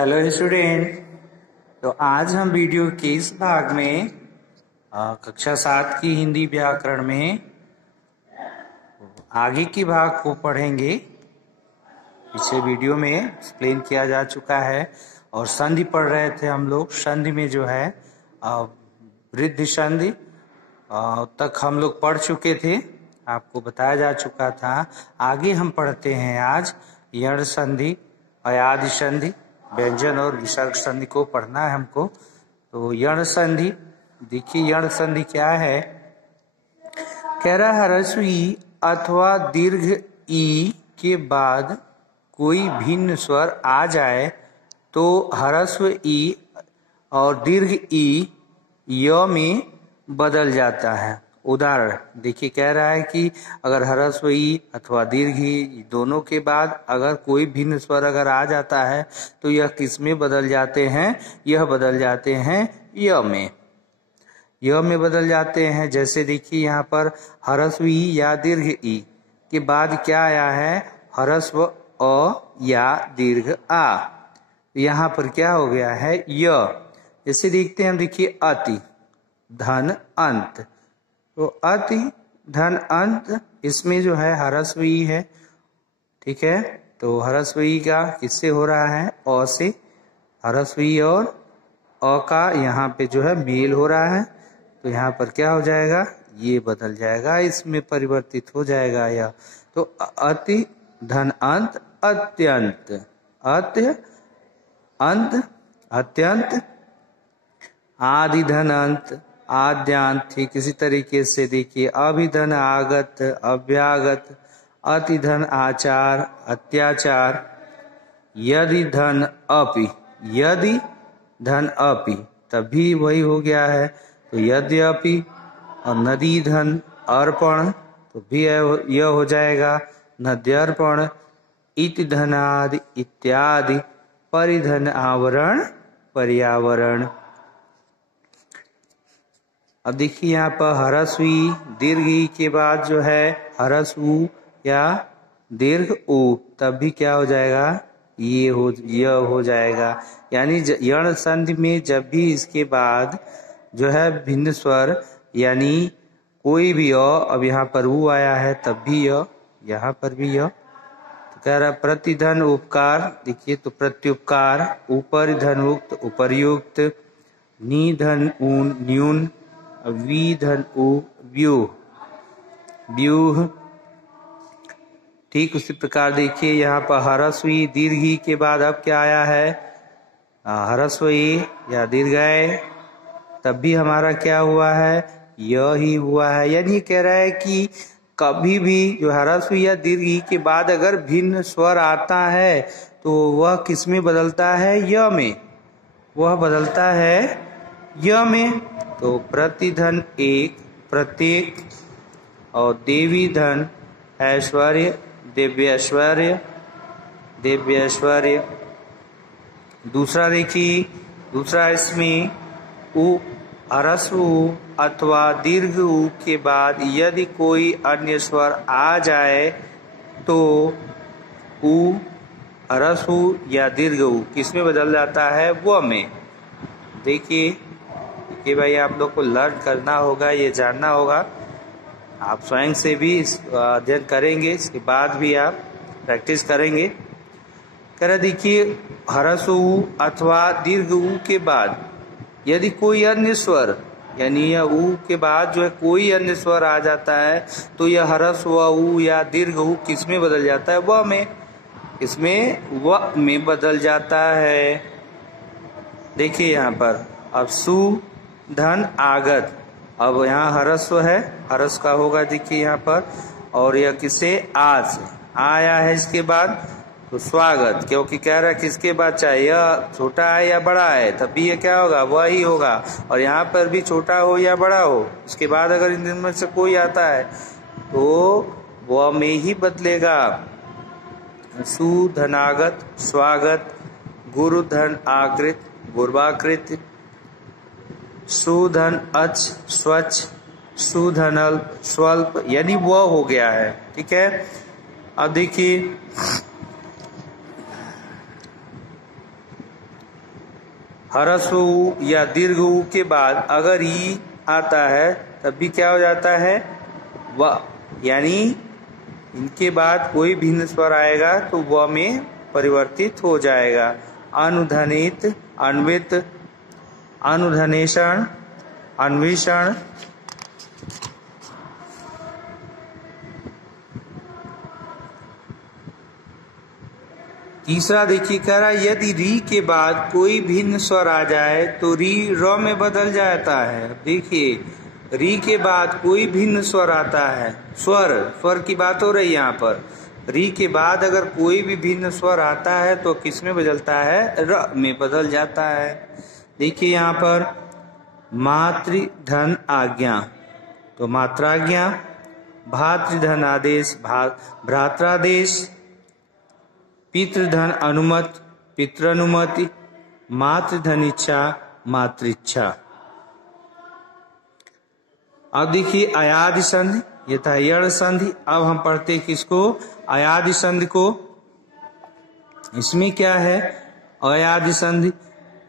Hello student. तो आज हम वीडियो के इस भाग में कक्षा 7 की हिंदी व्याकरण में आगे की भाग को पढ़ेंगे। पिछले वीडियो में एक्सप्लेन किया जा चुका है और संधि पढ़ रहे थे हम लोग। संधि में जो है वृद्धि संधि तक हम लोग पढ़ चुके थे, आपको बताया जा चुका था। आगे हम पढ़ते हैं आज यण संधि, अयादि संधि, व्यंजन और विसर्ग संधि को पढ़ना है हमको। तो यण संधि देखिए, यण संधि क्या है। कह रहा है ह्रस्व ई अथवा दीर्घ ई के बाद कोई भिन्न स्वर आ जाए तो ह्रस्व ई और दीर्घ ई य में बदल जाता है। उदाहरण देखिए, कह रहा है कि अगर ह्रस्व ई अथवा दीर्घ ई दोनों के बाद अगर कोई भिन्न स्वर अगर आ जाता है तो यह किस में बदल जाते हैं? यह बदल जाते हैं य में। य में बदल जाते हैं। जैसे देखिए यहाँ पर ह्रस्व ई या दीर्घ ई के बाद क्या आया है? ह्रस्व अ या दीर्घ आ। यहाँ पर क्या हो गया है? य। जैसे देखते हैं हम, देखिए अति धन अंत, तो अति धन अंत इसमें जो है ह्रस्व ई है, ठीक है। तो ह्रस्व ई का किससे हो रहा है? अ से। ह्रस्व ई और अ का यहाँ पे जो है मेल हो रहा है, तो यहाँ पर क्या हो जाएगा? ये बदल जाएगा, इसमें परिवर्तित हो जाएगा यह। तो अति धन अंत अत्यंत, अत्य अंत अत्यंत, आदि धन अंत आद्यांत। ठीक इसी तरीके से देखिए अभिधन आगत अव्यागत, अति धन आचार अत्याचार, यदि धन अपि, यदि धन अपि तभी वही हो गया है। तो यद्यपि और नदी धन अर्पण तो भी यह हो जाएगा नद्यर्पण, इति धनादि इत्यादि, परिधन आवरण पर्यावरण। अब देखिए यहाँ पर ह्रस्व ई दीर्घ ई के बाद जो है ह्रस्व उ या दीर्घ उ, तब भी क्या हो जाएगा? यह हो जाएगा। यानी यण संधि में जब भी इसके बाद जो है भिन्न स्वर, यानी कोई भी अब यहाँ पर उ आया है तब भी यहाँ पर भी तो कह रहा प्रतिधन उपकार। देखिए तो प्रत्युपकार, ऊपर धन उक्त उपर्युक्त, निधन ऊन न्यून, विधन उ व्यूह व्यूह। ठीक उसी प्रकार देखिए यहाँ पर ह्रस्व ई दीर्घ ई के बाद अब क्या आया है? ह्रस्व ई या दीर्घ ए, तब भी हमारा क्या हुआ है? यह ही हुआ है। यानी कह रहा है कि कभी भी जो ह्रस्व या दीर्घ ई के बाद अगर भिन्न स्वर आता है तो वह किस में बदलता है? य में। वह बदलता है य में। तो प्रतिधन एक प्रत्येक, और देवी धन ऐश्वर्य दिव्यैश्वर्य दिव्यैश्वर्य। दूसरा देखिए, दूसरा इसमें उ ह्रस्व उ अथवा दीर्घ उ के बाद यदि कोई अन्य स्वर आ जाए तो उ ह्रस्व उ या दीर्घ उ किस में बदल जाता है? व में। देखिए कि भाई आप लोग को लर्न करना होगा, ये जानना होगा। आप स्वयं से भी अध्ययन करेंगे, इसके बाद भी आप प्रैक्टिस करेंगे। कह रहा देखिए ह्रस्व उ अथवा दीर्घ उ के बाद यदि कोई अन्य स्वर, यानी यह उ के बाद जो है कोई अन्य स्वर आ जाता है तो यह ह्रस्व उ या दीर्घ उ किस में बदल जाता है? व में। इसमें व में बदल जाता है। देखिए यहाँ पर अब सु धन आगत, अब यहाँ ह्रस्व है, ह्रस्व का होगा देखिए यहाँ पर, और यह किसे? आ से आया है इसके बाद, तो स्वागत। क्योंकि कह रहा है किसके बाद चाहे यह छोटा है या बड़ा है तब भी ये क्या होगा? वह ही होगा। और यहाँ पर भी छोटा हो या बड़ा हो, उसके बाद अगर इन में से कोई आता है तो वह में ही बदलेगा। सुधनागत स्वागत, गुरु धन आकृत गुर्वाकृत, सुधन अच स्वच्छ, सुधनल स्वल्प, यानी वह हो गया है। ठीक है। अब देखिए ह्रस्व ऊ या दीर्घ ऊ के बाद अगर ई आता है तब भी क्या हो जाता है व, यानी इनके बाद कोई भिन्न स्वर आएगा तो व में परिवर्तित हो जाएगा। अनुधनित, अन्वित, अनुधनेषण, अन्वेषण। तीसरा देखिए कह रहा है यदि री के बाद कोई भिन्न स्वर आ जाए तो री र में बदल जाता है। देखिए री के बाद कोई भिन्न स्वर आता है, स्वर की बात हो रही है यहाँ पर। री के बाद अगर कोई भी भिन्न स्वर आता है तो किस में बदलता है, र में बदल जाता है। देखिए यहाँ पर मातृधन आज्ञा तो मात्राज्ञा, भातृधन आदेश भ्रात्रादेश, पितृधन अनुमत पितृनुमति, मातृधन इच्छा मातृच्छा। अब देखिए अयादि संधि, ये था यण संधि। अब हम पढ़ते किसको, अयादि संधि को। इसमें क्या है अयादि संधि,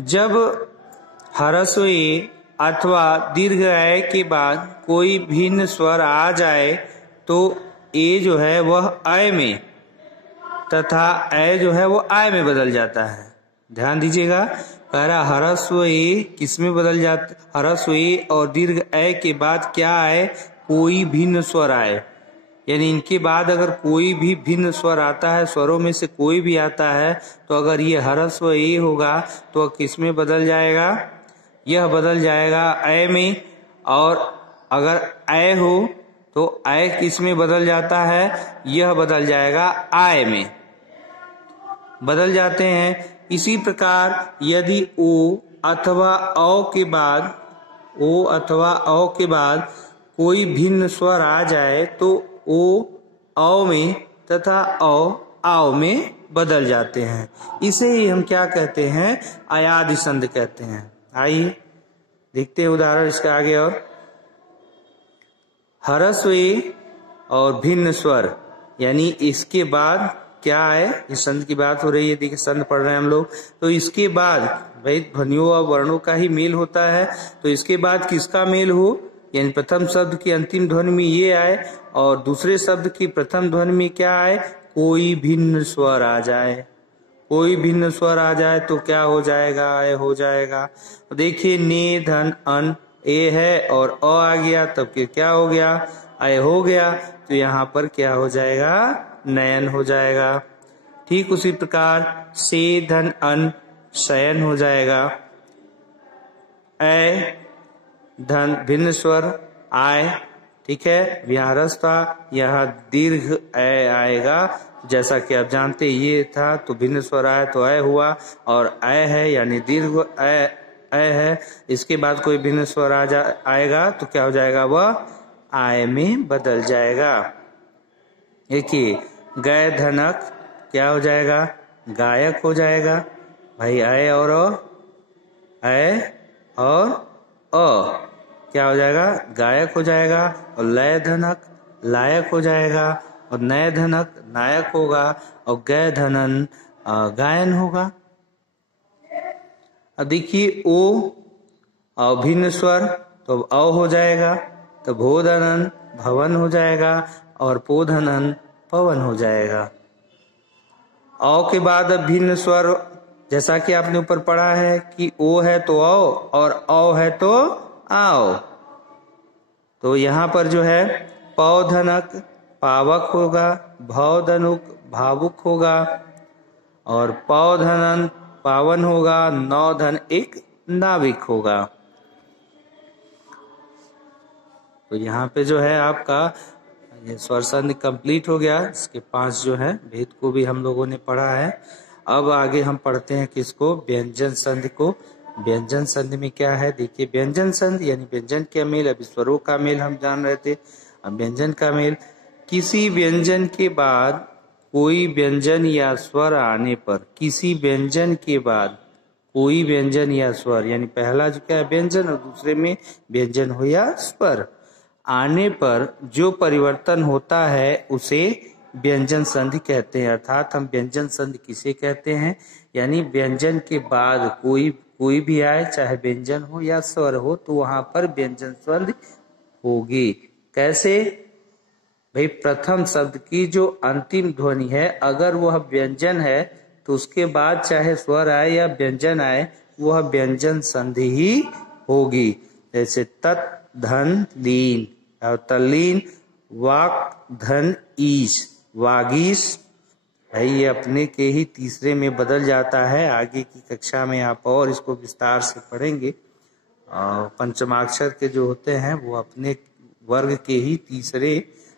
जब ह्रस्व ए अथवा दीर्घ ए के बाद कोई भिन्न स्वर आ जाए तो ए जो है वह अय में तथा ए जो है वो आय में बदल जाता है। ध्यान दीजिएगा, कह रहा ह्रस्व ए किस में बदल जाता, ह्रस्व ए और दीर्घ ए के बाद क्या आए, कोई भिन्न स्वर आए। यानी इनके बाद अगर कोई भी भिन्न स्वर आता है, स्वरों में से कोई भी आता है, तो अगर ये ह्रस्व ए होगा तो किस में बदल जाएगा, यह बदल जाएगा ए में। और अगर ए हो तो ए किस में बदल जाता है, यह बदल जाएगा आय में, बदल जाते हैं। इसी प्रकार यदि ओ अथवा औ के बाद, ओ अथवा औ के बाद कोई भिन्न स्वर आ जाए तो ओ औ में तथा औ आव में बदल जाते हैं। इसे ही हम क्या कहते हैं, अयादि संधि कहते हैं। आइए देखते हैं उदाहरण इसके आगे। और ह्रस्व ए और भिन्न स्वर, यानी इसके बाद क्या है, इस संधि की बात हो रही है। देखिए संधि पढ़ रहे हैं हम लोग, तो इसके बाद भाई ध्वनियों और वर्णों का ही मेल होता है, तो इसके बाद किसका मेल हो, यानी प्रथम शब्द की अंतिम ध्वनि में ये आए और दूसरे शब्द की प्रथम ध्वनि में क्या आए, कोई भिन्न स्वर आ जाए। कोई भिन्न स्वर आ जाए तो क्या हो जाएगा, अय हो जाएगा। देखिए ने धन अन ए है और अ आ गया, तब के क्या हो गया, अय हो गया। तो यहाँ पर क्या हो जाएगा, नयन हो जाएगा। ठीक उसी प्रकार से धन अन शयन हो जाएगा। ए धन भिन्न स्वर आय, ठीक है, यहाँ रस था, यहाँ दीर्घ ए आएगा। जैसा कि आप जानते ये था तो भिन्न स्वर आया तो अय हुआ, और अय है यानी दीर्घ अय है। इसके बाद कोई भिन्न स्वर आएगा तो क्या हो जाएगा, वह आय में बदल जाएगा। देखिए गय धनक क्या हो जाएगा, गायक हो जाएगा। भाई अय और अय और अ क्या हो जाएगा, गायक हो जाएगा। और लय धनक लायक हो जाएगा, और नय धनक नायक होगा, और गय धनन गायन होगा। अब देखिए ओ भिन्न स्वर तो अ हो जाएगा, तो भोधनन भवन हो जाएगा, और पोधनन पवन हो जाएगा। औ के बाद अब भिन्न स्वर, जैसा कि आपने ऊपर पढ़ा है कि ओ है तो औ और औ है तो आओ। तो यहाँ पर जो है पौधनक पावक होगा, भौधनुक भावुक होगा, और पौधनन पावन होगा, नौधन एक नाविक होगा। तो यहाँ पे जो है आपका ये स्वर संधि कंप्लीट हो गया। इसके 5 जो है भेद को भी हम लोगों ने पढ़ा है। अब आगे हम पढ़ते हैं किसको, व्यंजन संधि को। व्यंजन संधि में क्या है, देखिए व्यंजन संधि यानी व्यंजन का मेल, अभी स्वरों का मेल हम जान रहे थे, अब व्यंजन का मेल। किसी व्यंजन के बाद कोई व्यंजन या स्वर आने पर, किसी व्यंजन के बाद कोई व्यंजन या स्वर, यानी पहला जो क्या है व्यंजन और दूसरे में व्यंजन हो या स्वर आने पर जो परिवर्तन होता है उसे व्यंजन संधि कहते हैं। अर्थात हम व्यंजन संधि किसे कहते हैं, यानी व्यंजन के बाद कोई भी आए, चाहे व्यंजन हो या स्वर हो, तो वहां पर व्यंजन संधि होगी। कैसे भाई, प्रथम शब्द की जो अंतिम ध्वनि है अगर वह व्यंजन है तो उसके बाद चाहे स्वर आए या व्यंजन आए वह व्यंजन संधि ही होगी। जैसे तत् धन लीन और तल्लीन, वाक धन ईश, वागीश। भाई ये अपने के ही तीसरे में बदल जाता है। आगे की कक्षा में आप और इसको विस्तार से पढ़ेंगे। पंचमाक्षर के जो होते हैं वो अपने वर्ग के ही तीसरे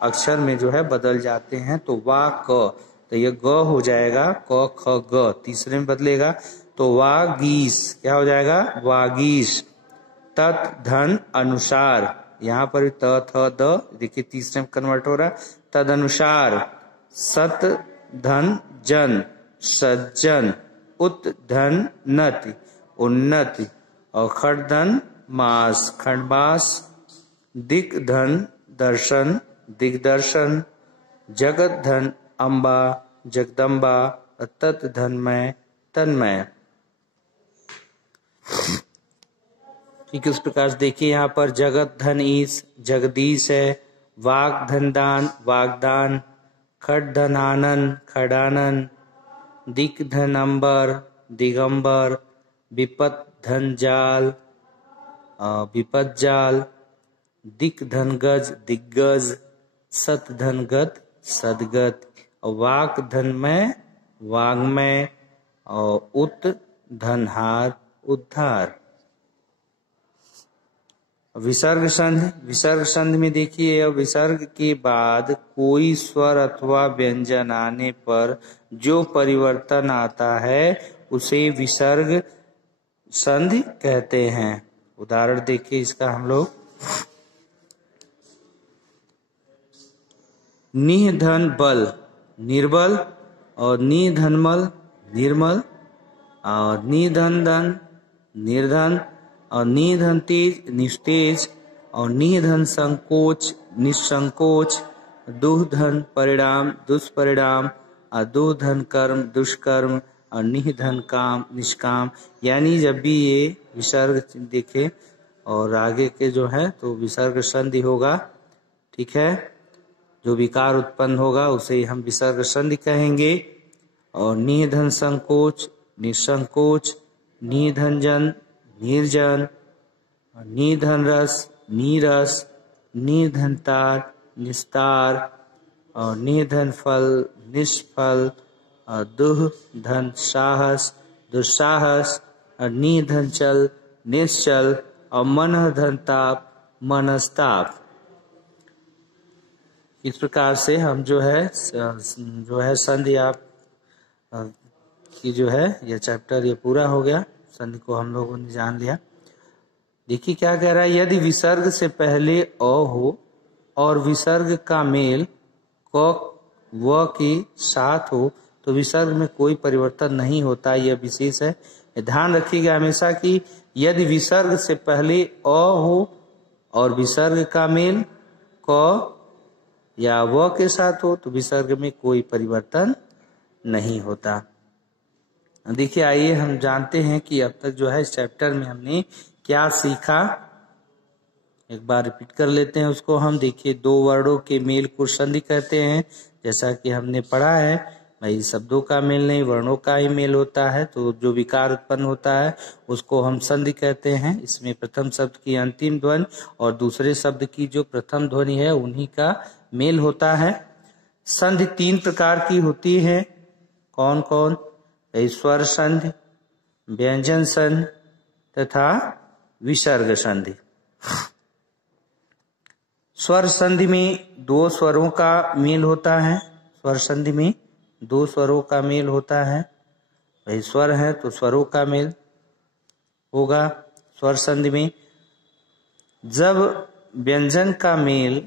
अक्षर में जो है बदल जाते हैं। तो वा क, तो ये ग हो जाएगा, क ख ग तीसरे में बदलेगा तो वागीश क्या हो जाएगा, वागीश। तत् धन अनुसार, यहाँ पर त थ द देखिए तीसरे में कन्वर्ट हो रहा, तद अनुसार। सत धन जन, सज्जन। उत धन नति, उन्नति। और खड़ धन मास, खंडमास। दिक धन दर्शन, दिग्दर्शन। जगत धन अम्बा, जगदम्बा। तत् धनमय, तन्मय। ठीक है, इस प्रकार से देखिए यहाँ पर जगत धन ईश, जगदीश है। वाग धन दान, वागदान। खड धन आनंद, खडानन। दिक धन अंबर, दिगंबर। विपत धन जाल, विपत जाल। दिक धन गज, दिग्गज। सत धन गत, सदगत। वाक धन में, वाग्मय। और उत धन हार, उद्धार। विसर्ग संधि, विसर्ग संधि में देखिए विसर्ग के बाद कोई स्वर अथवा व्यंजन आने पर जो परिवर्तन आता है उसे विसर्ग संधि कहते हैं। उदाहरण देखिए इसका हम लोग। निह धन बल, निर्बल। और नी धन मल, निर्मल। और नी धन धन, निर्धन। और नी धन तेज, निस्तेज। और नी धन संकोच, निसंकोच। दुह धन परिणाम, दुष्परिणाम। और दुह धन कर्म, दुष्कर्म। और निह धन काम, निष्काम। यानी जब भी ये विसर्ग देखे और आगे के जो है तो विसर्ग संधि होगा। ठीक है, जो विकार उत्पन्न होगा उसे हम विसर्ग संधि कहेंगे। और निह धन संकोच, निसंकोच। नी धन जन, निर्जन। नी धन रस, नीरस। नी धन तार, निस्तार। और नी धन फल, निष्फल। और दुह धन साहस, दुस्साहस। और नी धन चल, निश्चल। और मन धन ताप, मनस्ताप। इस प्रकार से हम जो है संधि आप की जो है ये चैप्टर ये पूरा हो गया। संधि को हम लोगों ने जान लिया। देखिए क्या कह रहा है, यदि विसर्ग से पहले अ हो और विसर्ग का मेल क व के साथ हो तो विसर्ग में कोई परिवर्तन नहीं होता। यह विशेष है, ध्यान रखिएगा हमेशा कि यदि विसर्ग से पहले अ हो और विसर्ग का मेल क या व के साथ हो तो विसर्ग में कोई परिवर्तन नहीं होता। देखिए आइए हम जानते हैं कि अब तक जो है इस चैप्टर में हमने क्या सीखा। एक बार रिपीट कर लेते हैं उसको हम। देखिए दो वर्णों के मेल को संधि कहते हैं। जैसा कि हमने पढ़ा है भाई, शब्दों का मेल नहीं वर्णों का ही मेल होता है। तो जो विकार उत्पन्न होता है उसको हम संधि कहते हैं। इसमें प्रथम शब्द की अंतिम ध्वनि और दूसरे शब्द की जो प्रथम ध्वनि है उन्हीं का मेल होता है। संधि तीन प्रकार की होती है। कौन कौन? स्वर संधि, व्यंजन संधि तथा विसर्ग संधि। स्वर संधि में दो स्वरों का मेल होता है। स्वर संधि में दो स्वरों का मेल होता है। भाई स्वर है तो स्वरों का मेल होगा स्वर संधि में। जब व्यंजन का मेल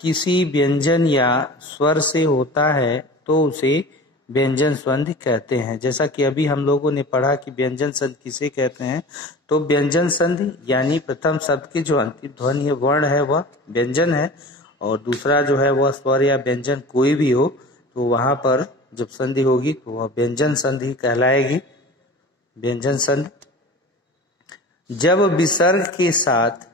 किसी व्यंजन या स्वर से होता है तो उसे व्यंजन संधि कहते हैं। जैसा कि अभी हम लोगों ने पढ़ा कि व्यंजन संधि किसे कहते हैं, तो व्यंजन संधि यानी प्रथम शब्द की जो अंतिम ध्वनि है वर्ण है वह व्यंजन है और दूसरा जो है वह स्वर या व्यंजन कोई भी हो तो वहां पर जब संधि होगी तो वह व्यंजन संधि कहलाएगी। व्यंजन संधि जब विसर्ग के साथ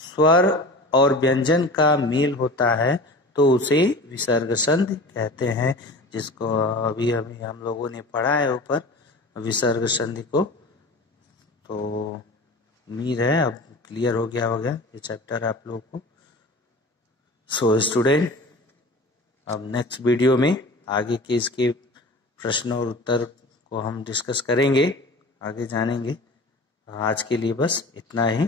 स्वर और व्यंजन का मेल होता है तो उसे विसर्ग संधि कहते हैं, जिसको अभी अभी हम लोगों ने पढ़ा है ऊपर विसर्ग संधि को। तो उम्मीद है अब क्लियर हो गया होगा ये चैप्टर आप लोगों को। सो स्टूडेंट, अब नेक्स्ट वीडियो में आगे के इसके प्रश्न और उत्तर को हम डिस्कस करेंगे, आगे जानेंगे। आज के लिए बस इतना ही।